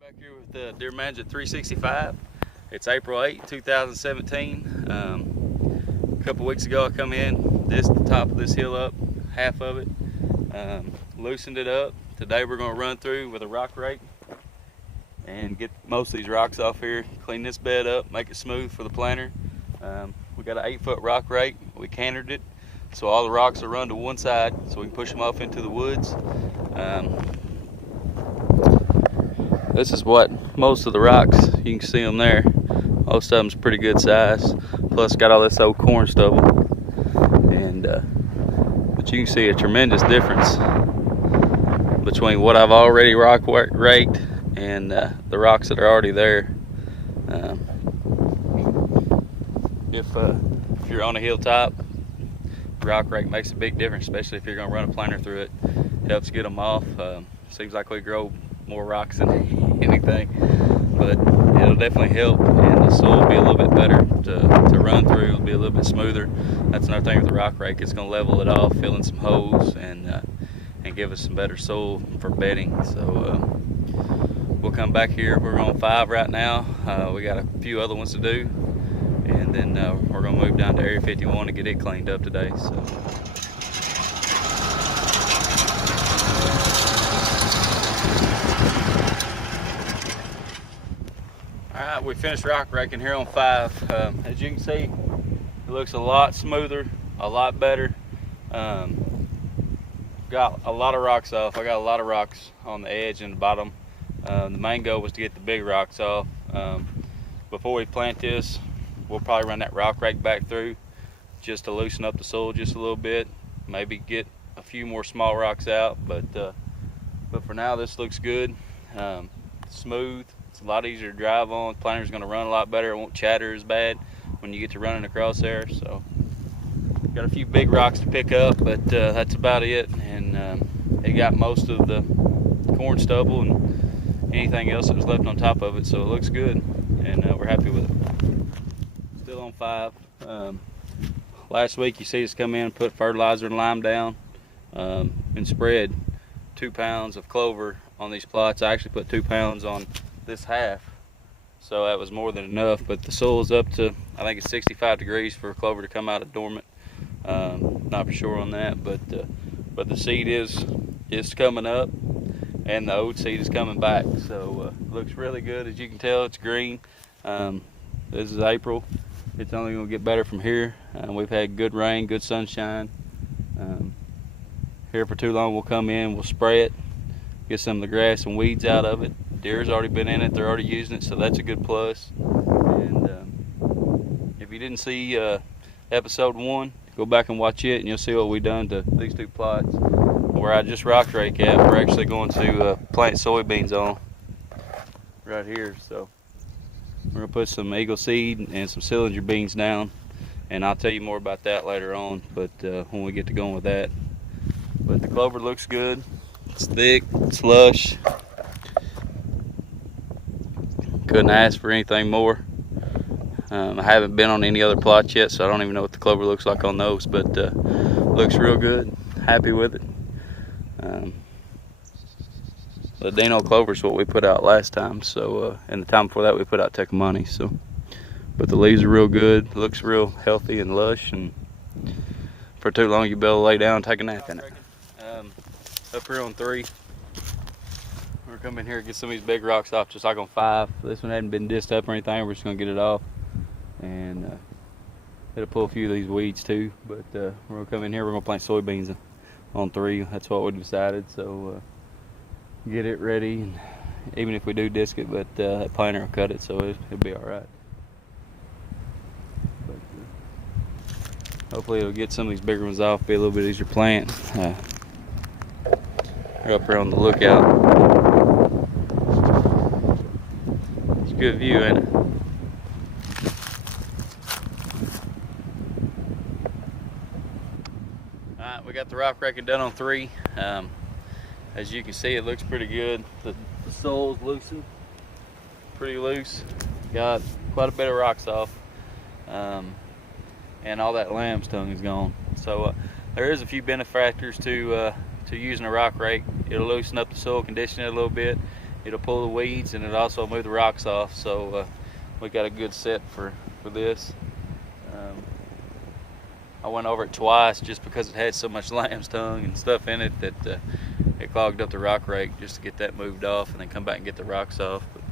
Back here with the Deer Management 365. It's April 8, 2017. A couple weeks ago I come in, the top of this hill up, half of it, loosened it up. Today we're going to run through with a rock rake and get most of these rocks off here, clean this bed up, make it smooth for the planter. We got an 8-foot rock rake. We cantered it so all the rocks will run to one side so we can push them off into the woods. This is what most of the rocks, you can see them there. Most of them's pretty good size. Plus got all this old corn stubble. And but you can see a tremendous difference between what I've already raked and the rocks that are already there. If you're on a hilltop, rock rake makes a big difference, especially if you're going to run a planter through it. It helps get them off. Seems like we grow more rocks than anything, but it'll definitely help, and the soil will be a little bit better to run through. It'll be a little bit smoother. That's another thing with the rock rake. It's going to level it off, fill in some holes, and give us some better soil for bedding. So we'll come back here. We're on 5 right now. We got a few other ones to do, and then we're going to move down to Area 51 to get it cleaned up today. So. Alright, we finished rock raking here on 5. As you can see, it looks a lot smoother, a lot better. Got a lot of rocks off. I got a lot of rocks on the edge and the bottom. The main goal was to get the big rocks off. Before we plant this, we'll probably run that rock rake back through just to loosen up the soil just a little bit. Maybe get a few more small rocks out, but for now this looks good. Smooth. It's a lot easier to drive on. The planter's going to run a lot better. It won't chatter as bad when you get to running across there. So, got a few big rocks to pick up, but that's about it. And it got most of the corn stubble and anything else that was left on top of it. So it looks good, and we're happy with it. Still on 5. Last week you see us come in and put fertilizer and lime down and spread 2 pounds of clover on these plots. I actually put 2 pounds on this half, so that was more than enough. But the soil's up to, I think it's 65 degrees for clover to come out of dormant. Not for sure on that, but the seed is coming up, and the old seed is coming back. So looks really good. As you can tell, it's green. This is April. It's only going to get better from here. We've had good rain, good sunshine. Here for too long, we'll come in, we'll spray it, get some of the grass and weeds out of it. Deer's already been in it, they're already using it, so that's a good plus. And if you didn't see episode 1, go back and watch it, and you'll see what we done to these 2 plots. Where I just rock rake at, we're actually going to plant soybeans on right here. So we're gonna put some eagle seed and some cylinder beans down, and I'll tell you more about that later on, but when we get to going with that. But the clover looks good. It's thick, it's lush. Couldn't ask for anything more. I haven't been on any other plots yet, so I don't even know what the clover looks like on those, but looks real good. Happy with it. The Dino clover is what we put out last time, so and the time before that we put out Tecumani. So, but the leaves are real good. Looks real healthy and lush, and for too long you'll be able to lay down and take a nap in it. Up here on 3. We're coming here and get some of these big rocks off, just like on 5. This one hadn't been disced up or anything. We're just gonna get it off, and it'll pull a few of these weeds too. But we're gonna come in here. We're gonna plant soybeans on 3. That's what we decided. So get it ready, and even if we do disc it, but that planter will cut it, so it'll be all right. But hopefully it'll get some of these bigger ones off. Be a little bit easier to plant. We're up here on the lookout. It's a good view, ain't it? Alright, we got the rock raking done on 3. As you can see, it looks pretty good. The soil's loosened, pretty loose. Got quite a bit of rocks off, and all that lamb's tongue is gone. So there is a few benefactors to using a rock rake. It'll loosen up the soil, condition it a little bit, it'll pull the weeds and it'll also move the rocks off. So we got a good set for this. I went over it twice just because it had so much lamb's tongue and stuff in it that it clogged up the rock rake, just to get that moved off and then come back and get the rocks off. But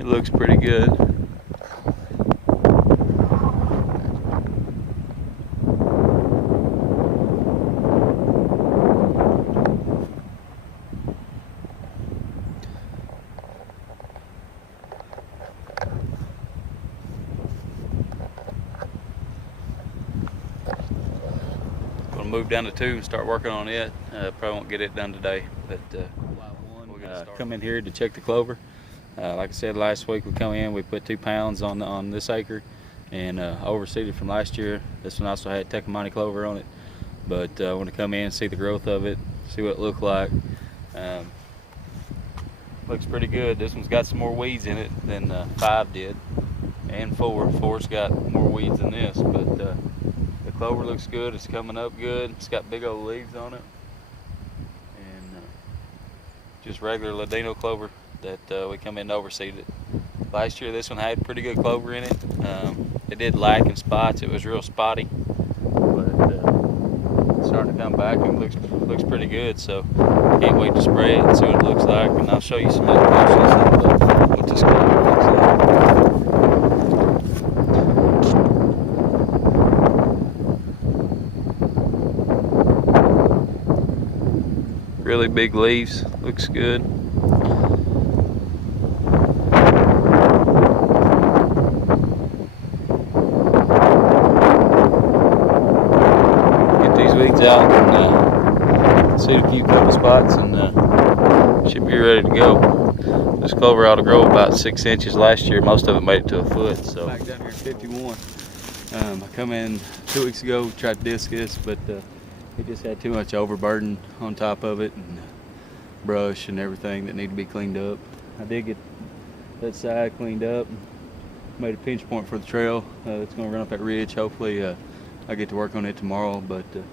it looks pretty good. Move down to 2 and start working on it. Probably won't get it done today, but we're gonna come in here to check the clover. Like I said last week, we come in, we put 2 pounds on this acre and overseeded from last year. This one also had Tecomate clover on it, but I want to come in and see the growth of it, see what it looked like. Looks pretty good. This one's got some more weeds in it than 5 did, and 4. 4's got more weeds than this, but the clover looks good. It's coming up good. It's got big old leaves on it, and just regular Ladino clover that we come in and overseed it. Last year this one had pretty good clover in it. It did lack in spots. It was real spotty, but it's starting to come back and looks pretty good. So can't wait to spray it and see what it looks like, and I'll show you some pictures of what this clover looks like. Really big leaves, looks good. Get these weeds out and seed a few couple spots, and should be ready to go. This clover ought to grow about 6 inches last year. Most of it made it to a foot. So back down here at 51. I come in 2 weeks ago, tried to disc this, but it just had too much overburden on top of it and brush and everything that needed to be cleaned up. I did get that side cleaned up and made a pinch point for the trail. It's going to run up that ridge. Hopefully I get to work on it tomorrow, but I'm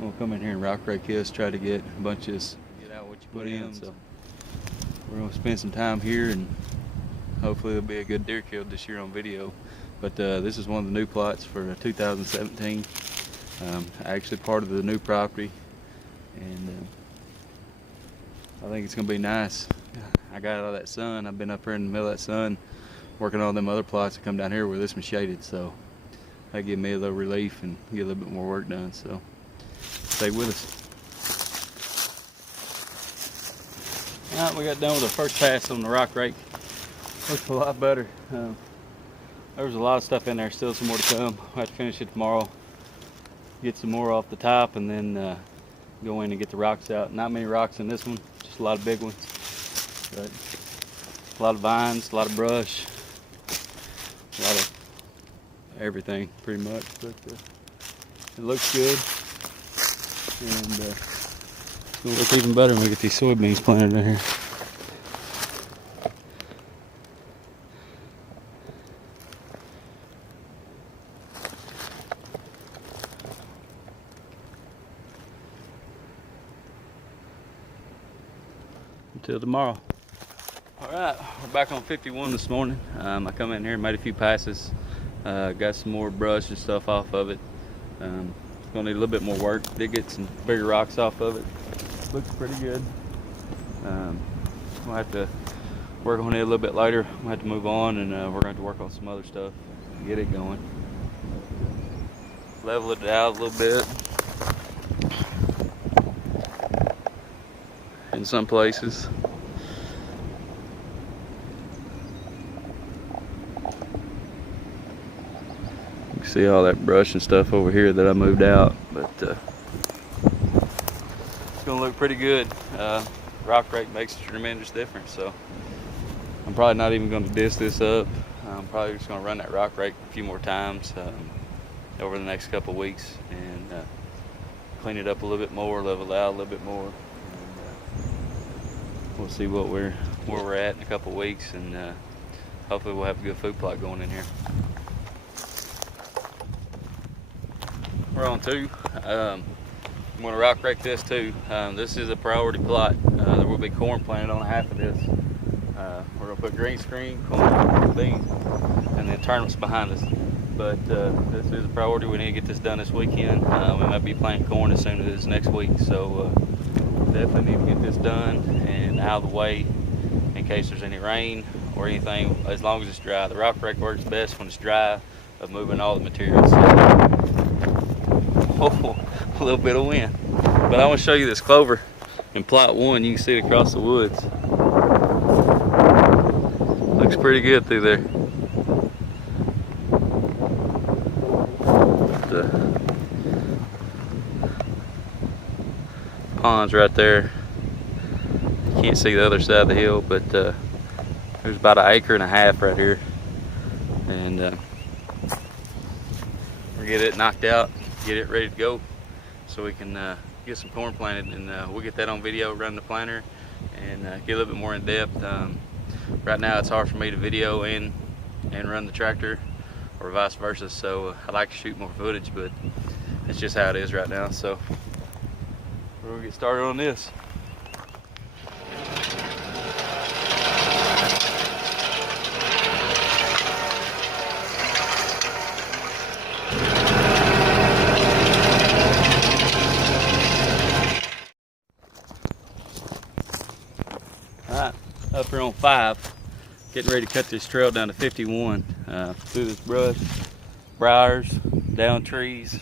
going to come in here and rock rake this, try to get a bunch of this, get out what you put in. So we're going to spend some time here, and hopefully there'll be a good deer kill this year on video. But this is one of the new plots for 2017. Actually part of the new property, and I think it's gonna be nice. I got out of that sun. I've been up here in the middle of that sun working on them other plots that come down here where this one's shaded, so that give me a little relief and get a little bit more work done. So stay with us. All right, we got done with our first pass on the rock rake. Looks a lot better. There was a lot of stuff in there, still some more to come. I'll have to finish it tomorrow, get some more off the top, and then go in and get the rocks out. Not many rocks in this one, just a lot of big ones, but a lot of vines, a lot of brush, a lot of everything pretty much. But it looks good, and it's gonna look even better when we get these soybeans planted in here. Until tomorrow. All right, we're back on 51 this morning. I come in here and made a few passes. Got some more brush and stuff off of it. It's gonna need a little bit more work. Did get some bigger rocks off of it. Looks pretty good. We'll have to work on it a little bit later. We'll have to move on, and we're going to work on some other stuff to get it going. Level it out a little bit in some places. You can see all that brush and stuff over here that I moved out, but it's gonna look pretty good. Rock rake makes a tremendous difference, so I'm probably not even going to disc this up. I'm probably just going to run that rock rake a few more times over the next couple weeks and clean it up a little bit more, level it out a little bit more. We'll see where we're at in a couple weeks, and hopefully we'll have a good food plot going in here. We're on 2. I'm going to rock rake this too. This is a priority plot. There will be corn planted on half of this. We're going to put green screen, corn, beans, and then turnips behind us. But this is a priority. We need to get this done this weekend. We might be planting corn as soon as next week. So definitely need to get this done and out of the way in case there's any rain or anything, as long as it's dry. The rock rake works best when it's dry, of moving all the materials. Oh, a little bit of wind. But I want to show you this clover in plot 1. You can see it across the woods. Looks pretty good through there. The pond's right there. You can't see the other side of the hill, but there's about 1.5 acres right here. And we'll get it knocked out, get it ready to go, so we can get some corn planted, and we'll get that on video, run the planter, and get a little bit more in depth. Right now it's hard for me to video and run the tractor, or vice versa, so I like to shoot more footage, but it's just how it is right now. So we're gonna get started on this. Alright, up here on 5, getting ready to cut this trail down to 51 through this brush, briars, down trees.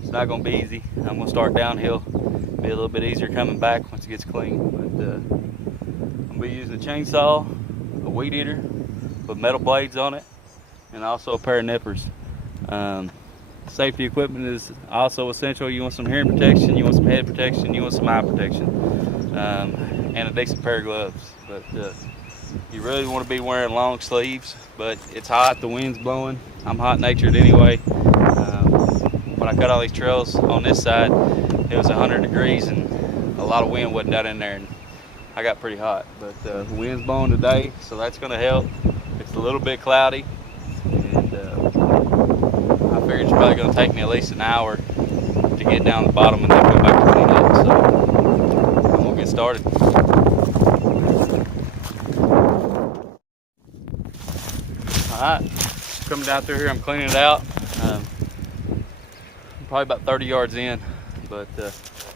It's not going to be easy. I'm going to start downhill, be a little bit easier coming back once it gets clean. But I'm going to be using a chainsaw, a weed eater with metal blades on it, and also a pair of nippers. Safety equipment is also essential. You want some hearing protection, you want some head protection, you want some eye protection, and a decent pair of gloves. But you really want to be wearing long sleeves, but it's hot, the wind's blowing. I'm hot natured anyway. When I cut all these trails on this side, it was 100 degrees and a lot of wind wasn't down in there, and I got pretty hot. But the wind's blowing today, so that's going to help. It's a little bit cloudy, and I figured it's probably going to take me at least an hour to get down the bottom and then go back to clean up. So I'm going to get started. Alright, coming down through here, I'm cleaning it out. Probably about 30 yards in, but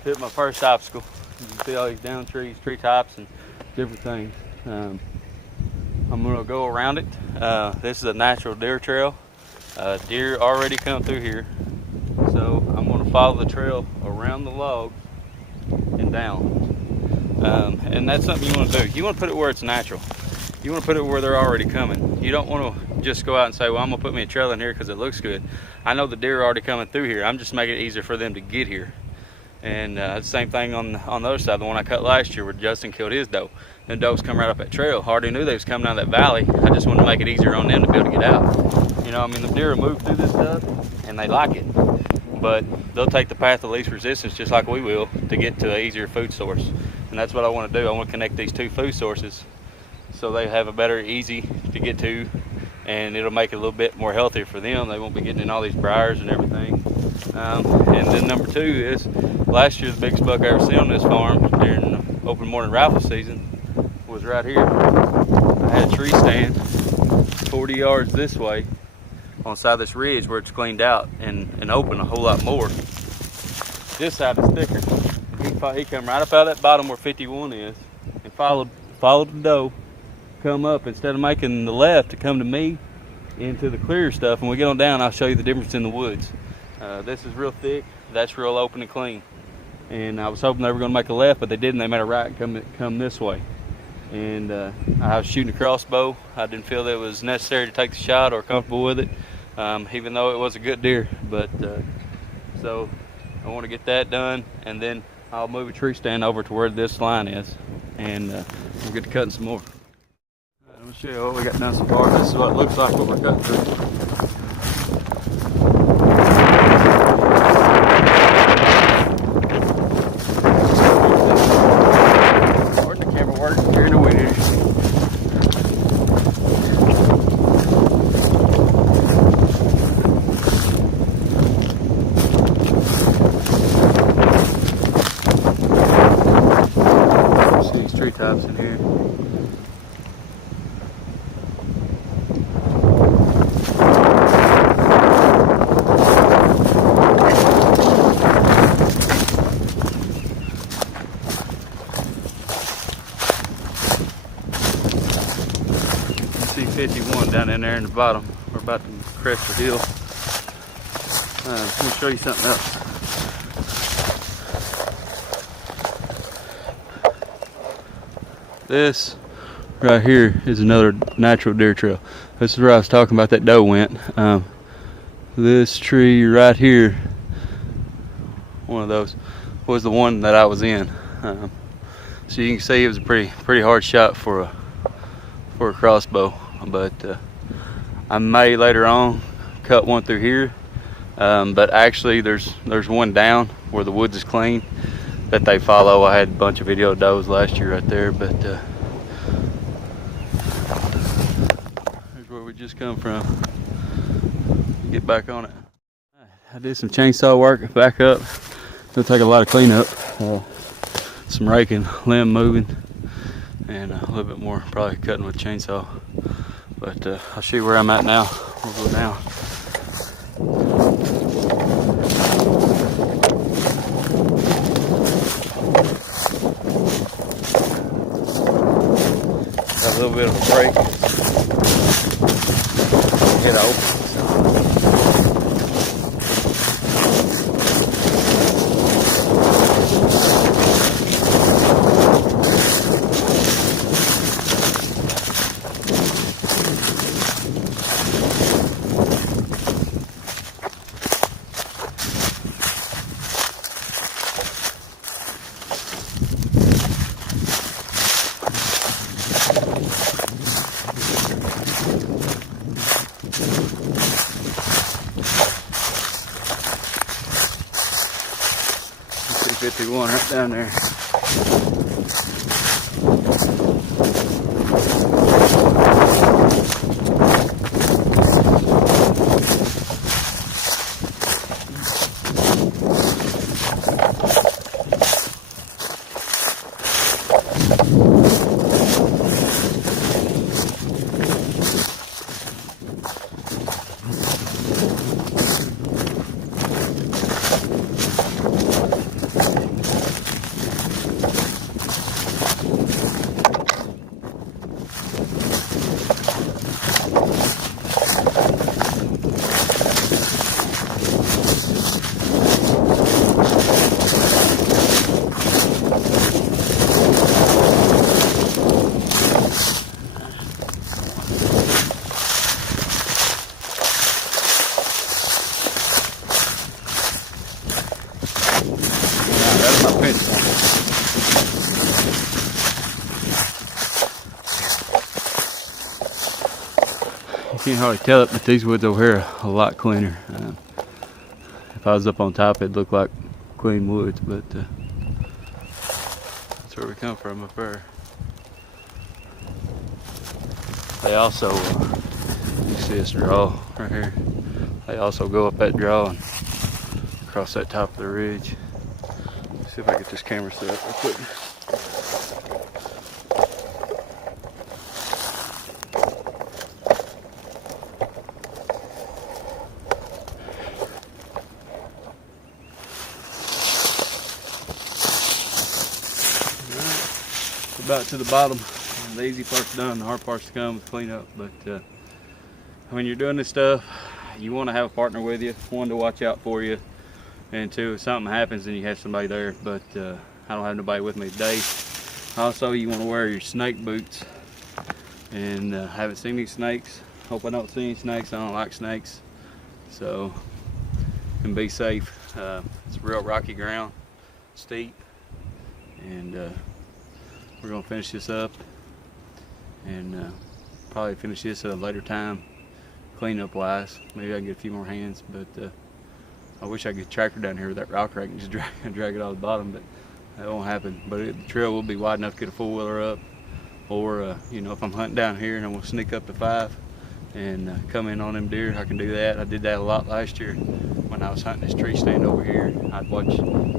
hit my first obstacle. You can see all these down trees, tree tops, and different things. I'm gonna go around it. This is a natural deer trail. Deer already come through here, so I'm gonna follow the trail around the logs and down. And that's something you want to do. You want to put it where it's natural. You want to put it where they're already coming. You don't want to just go out and say, well, I'm going to put me a trail in here because it looks good. I know the deer are already coming through here. I'm just making it easier for them to get here. And the same thing on the other side, the one I cut last year where Justin killed his doe. Them does come right up that trail. Hardly knew they was coming down that valley. I just wanted to make it easier on them to be able to get out. You know, I mean, the deer will move through this stuff and they like it. But they'll take the path of least resistance just like we will to get to an easier food source. And that's what I want to do. I want to connect these two food sources so they have a better, easy to get to, and it'll make it a little bit more healthier for them. They won't be getting in all these briars and everything. And then number 2 is, last year the biggest buck I ever seen on this farm during the open morning rifle season was right here. I had a tree stand 40 yards this way on the side of this ridge where it's cleaned out and open a whole lot more. This side is thicker. He come right up out of that bottom where 51 is and followed the doe, come up, instead of making the left to come to me into the clear stuff. When we get on down, I'll show you the difference in the woods. This is real thick, that's real open and clean. And I was hoping they were going to make a left, but they didn't. They made a right and come this way. And I was shooting a crossbow. I didn't feel that it was necessary to take the shot or comfortable with it, even though it was a good deer. But so I want to get that done, and then I'll move a tree stand over to where this line is, and we'll get to cutting some more. Let me show you what we got done so far. This is what it looks like, what we're cutting through. Where'd the camera work? Here in the wind here. tops in here. You see 51 down in there in the bottom. We're about to crest the hill. Let me show you something else. This right here is another natural deer trail. This is where I was talking about that doe went. This tree right here, one of those, was the one that I was in. So you can see it was a pretty hard shot for a crossbow. But I may later on cut one through here. But actually there's one down where the woods is clean that they follow. I had a bunch of video of does last year right there, but there's where we just come from. Get back on it. I did some chainsaw work back up. It'll take a lot of cleanup, some raking, limb moving, and a little bit more probably cutting with chainsaw. But I'll show you where I'm at now. We'll go down. Got a little bit of a break. Get open. See 51 right down there. That's my pinch point. You can't hardly tell it, but these woods over here are a lot cleaner. If I was up on top, it'd look like clean woods, but that's where we come from up there. They also, you see this draw right here. They also go up that draw and across that top of the ridge. See if I get this camera set up real quick. About to the bottom. The easy part's done, the hard part's to come with cleanup. But when you're doing this stuff, you want to have a partner with you, one to watch out for you, and two, if something happens, then you have somebody there. But I don't have nobody with me today. Also, you want to wear your snake boots. And I haven't seen any snakes. Hope I don't see any snakes. I don't like snakes. So, and be safe. It's real rocky ground, steep, and we're gonna finish this up and probably finish this at a later time, cleanup wise. Maybe I can get a few more hands, but I wish I could get a tractor down here with that rock rake and just drag it off the bottom, but that won't happen. But the trail will be wide enough to get a four-wheeler up, or you know, if I'm hunting down here and I want to sneak up to 5 and come in on them deer, I can do that. I did that a lot last year when I was hunting this tree stand over here. I'd watch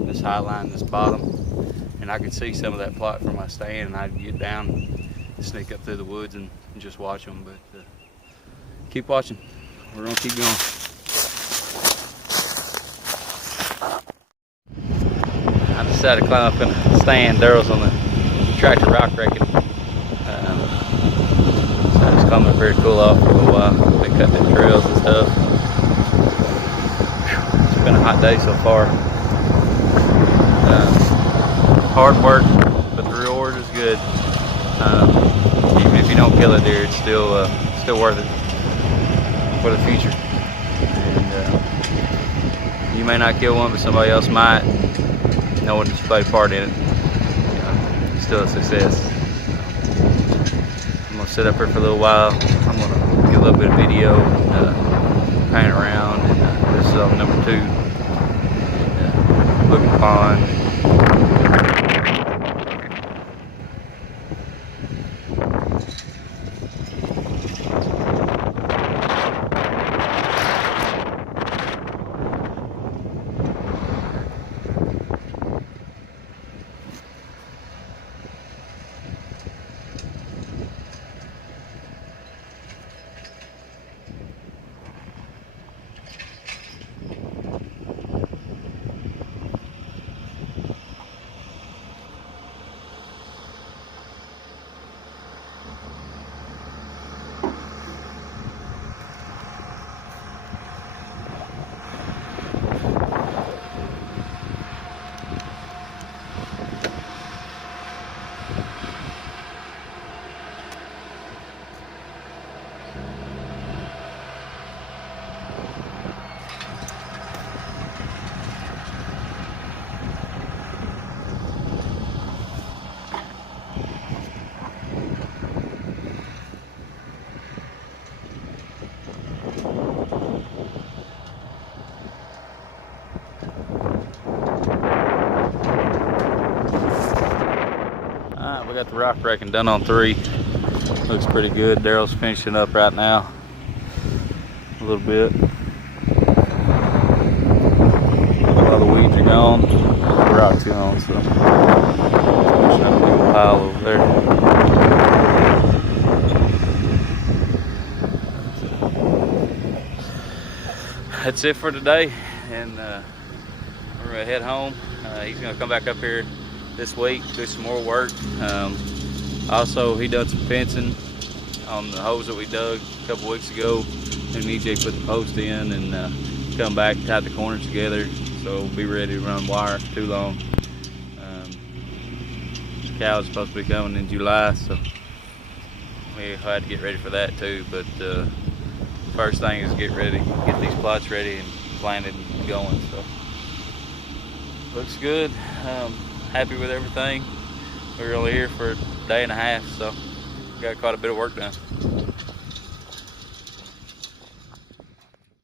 this high line, this bottom, and I could see some of that plot from my stand, and I'd get down and sneak up through the woods and just watch them. But keep watching. We're gonna keep going. I decided to climb up in a stand. Daryl's on the tractor rock wrecking. So I just climbed up here to cool off for a little while. They cut the trails and stuff. It's been a hot day so far. Hard work, but the reward is good. Even if you don't kill a deer, it's still worth it for the future. And you may not kill one, but somebody else might, knowing that you played a part in it. It's still a success. I'm gonna sit up here for a little while. I'm gonna get a little bit of video and paint around. And this is on number 2. And, look at the pond. We got the rock wrecking done on 3. Looks pretty good. Daryl's finishing up right now. A little bit. A lot of the weeds are gone. The rock's gone, so finishing up a big pile over there. That's it for today, and we're gonna head home. He's gonna come back up here this week, do some more work. Also, he done some fencing on the holes that we dug a couple weeks ago, and EJ put the post in and come back, tied the corners together, so we'll be ready to run wire too long. The cows supposed to be coming in July, so we had to get ready for that too. But first thing is get these plots ready and planted and going. So looks good. Happy with everything. We were only here for a day and a half, so got quite a bit of work done.